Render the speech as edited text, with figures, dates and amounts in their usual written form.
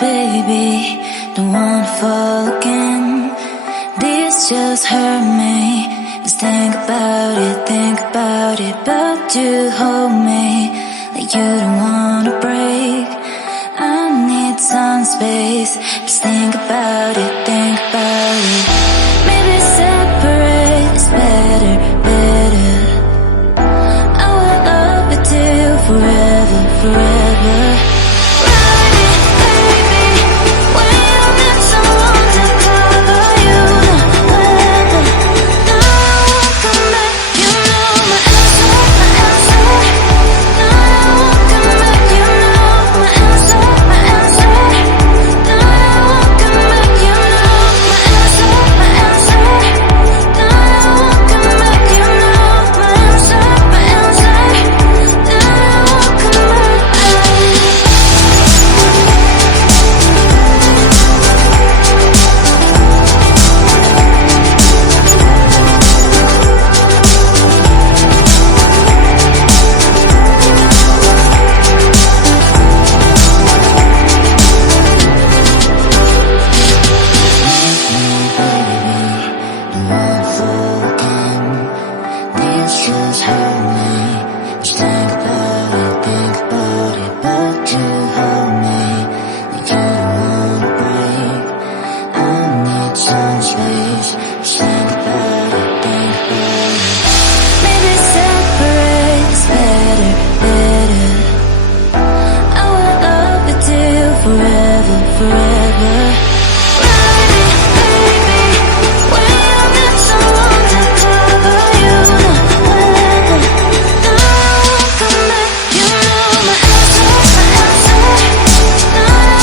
baby, don't wanna fall again. This just hurt me. Just think about it. But you hold me like you don't wanna break. I need some space. Just think about it.